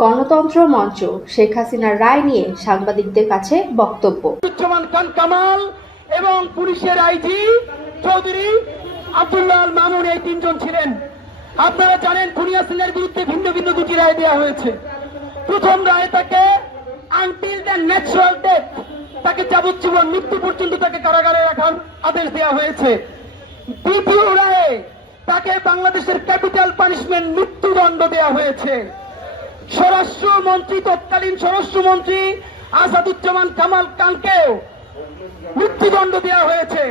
গণতন্ত্র মঞ্চ শেখ হাসিনার রায় নিয়ে সাংবাদিকদের কাছে বক্তব্য। খান কামাল এবং পুলিশের আইজি চৌধুরী আব্দুল্লাহ আল মামুন এই তিনজন ছিলেন। আপনারা জানেন খুনি হাসিনার বিরুদ্ধে ভিন্ন ভিন্ন দুটি রায় দেওয়া হয়েছে। প্রথম রায়ে তাকে আনটিল দ্য ন্যাচারাল ডেথ, তাকে যাবজ্জীবন মৃত্যু পর্যন্ত তাকে কারাগারে রাখার আদেশ দেওয়া হয়েছে। দ্বিতীয় রায়ে তাকে বাংলাদেশের ক্যাপিটাল পানিশমেন্ট মৃত্যুদণ্ড দেওয়া হয়েছে। স্বরাষ্ট্রমন্ত্রী তৎকালীন স্বরাষ্ট্রমন্ত্রী আসাদুজ্জামান কামাল খানকেও মৃত্যুদণ্ড দেওয়া হয়েছে।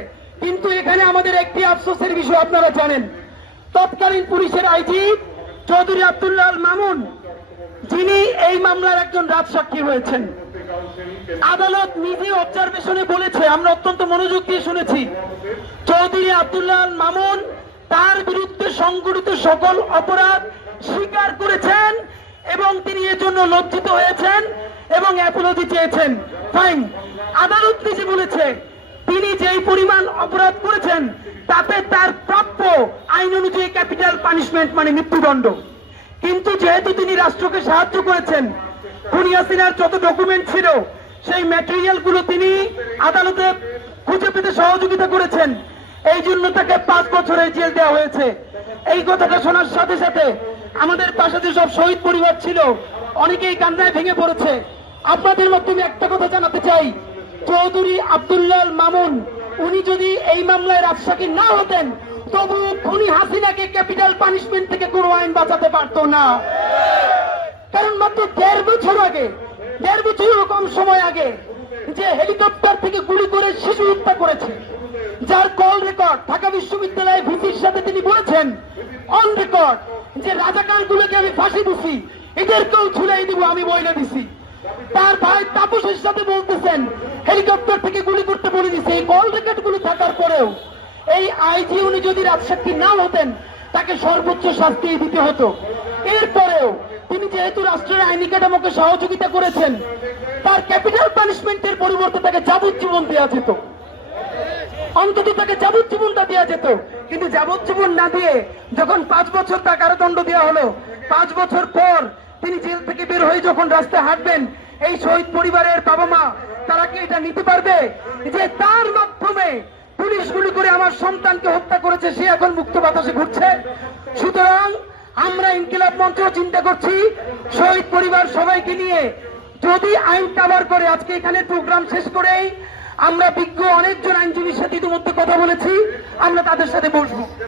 কিন্তু এখানে আমাদের একটি আফসোসের বিষয় আপনারা জানেন, তৎকালীন পুলিশের আইজি চৌধুরী আব্দুল্লাহ আল মামুন, যিনি এই মামলার একজন রাজসাক্ষী হয়েছেন, আদালত নিজে অবজারভেশনে বলেছে, আমরা অত্যন্ত মনোযোগ দিয়ে শুনেছি, চৌধুরী আব্দুল্লাহ আল মামুন তার বিরুদ্ধে সংঘটিত সকল অপরাধ স্বীকার করেছেন এবং তিনি এর জন্য লজ্জিত হয়েছেন এবং অ্যাপোলজি চেয়েছেন। ফাইন, আদালত নিজে বলেছে তিনি যেই পরিমাণ অপরাধ করেছেন তাতে তার প্রাপ্য আইন অনুযায়ী ক্যাপিটাল পানিশমেন্ট মানে মৃত্যুদণ্ড। কিন্তু যেহেতু তিনি রাষ্ট্রকে সাহায্য করেছেন, খুনি হাসিনার যত ডকুমেন্ট ছিল সেই ম্যাটেরিয়াল গুলো তিনি আদালতে খুঁজে পেতে সহযোগিতা করেছেন, এই জন্য তাকে 5 বছরের জেল দেওয়া হয়েছে। এই কথাটা শোনার সাথে সাথে আমাদের পাশে যে সব শহীদ পরিবার ছিল অনেকেই কান্নায় ভেঙে পড়েছে। আপনাদের মাধ্যমে একটা কথা জানাতে চাই, চৌধুরী আব্দুল্লাহ আল মামুন উনি যদি এই মামলায় রাজসাক্ষী না হতেন তবু খুনি হাসিনাকে ক্যাপিটাল পানিশমেন্ট থেকে কোনো আইন বাঁচাতে পারত না। কারণ মাত্র 1.5 বছর আগে, 1.5 বছরের কম সময় আগে যে হেলিকপ্টার থেকে গুলি করে শিশু হত্যা করেছে, যার কল রেকর্ড ঢাকা বিশ্ববিদ্যালয়ে ভিসির সাথে তিনি বলেছেন অন রেকর্ড যে রাজাকার গুলোকে আমি ফাঁসি দিছি, এদেরকেও ঝুলাই দিব, আমি বইলে দিছি। তার ভাই তাপসের সাথে বলতেছেন হেলিকপ্টার থেকে গুলি করতে বলে দিছে। এই কল রেকর্ড গুলো থাকার পরেও এই আইজি উনি যদি রাজসাক্ষী না হতেন তাকে সর্বোচ্চ শাস্তি দিতে হতো। এরপরেও তিনি যেহেতু রাষ্ট্রের আইনি কাঠামোকে সহযোগিতা করেছেন, তার ক্যাপিটাল পানিশমেন্টের পরিবর্তে তাকে যাবজ্জীবন দেওয়া যেত, অন্তত তাকে যাবজ্জীবনটা দেওয়া যেত। কিন্তু যাবজ্জীবন না দিয়ে যখন 5 বছর তার কারাদণ্ড দেওয়া হলো, 5 বছর পর তিনি জেল থেকে বের হয়ে যখন রাস্তায় হাঁটবেন, এই শহীদ পরিবারের বাবা মা তারা কি এটা নিতে পারবে যে তার মাধ্যমে পুলিশ গুলি করে আমার সন্তানকে হত্যা করেছে, সে এখন মুক্ত বাতাসে ঘুরছে? সুতরাং আমরা ইনকিলাব মঞ্চ চিন্তা করছি শহীদ পরিবার সবাইকে নিয়ে যদি আইন কাভার করে, আজকে এখানে প্রোগ্রাম শেষ করেই আমরা বিজ্ঞ অনেকজন আইনজীবীর সাথে ইতিমধ্যে কথা বলেছি, আমরা তাদের সাথে বসবো।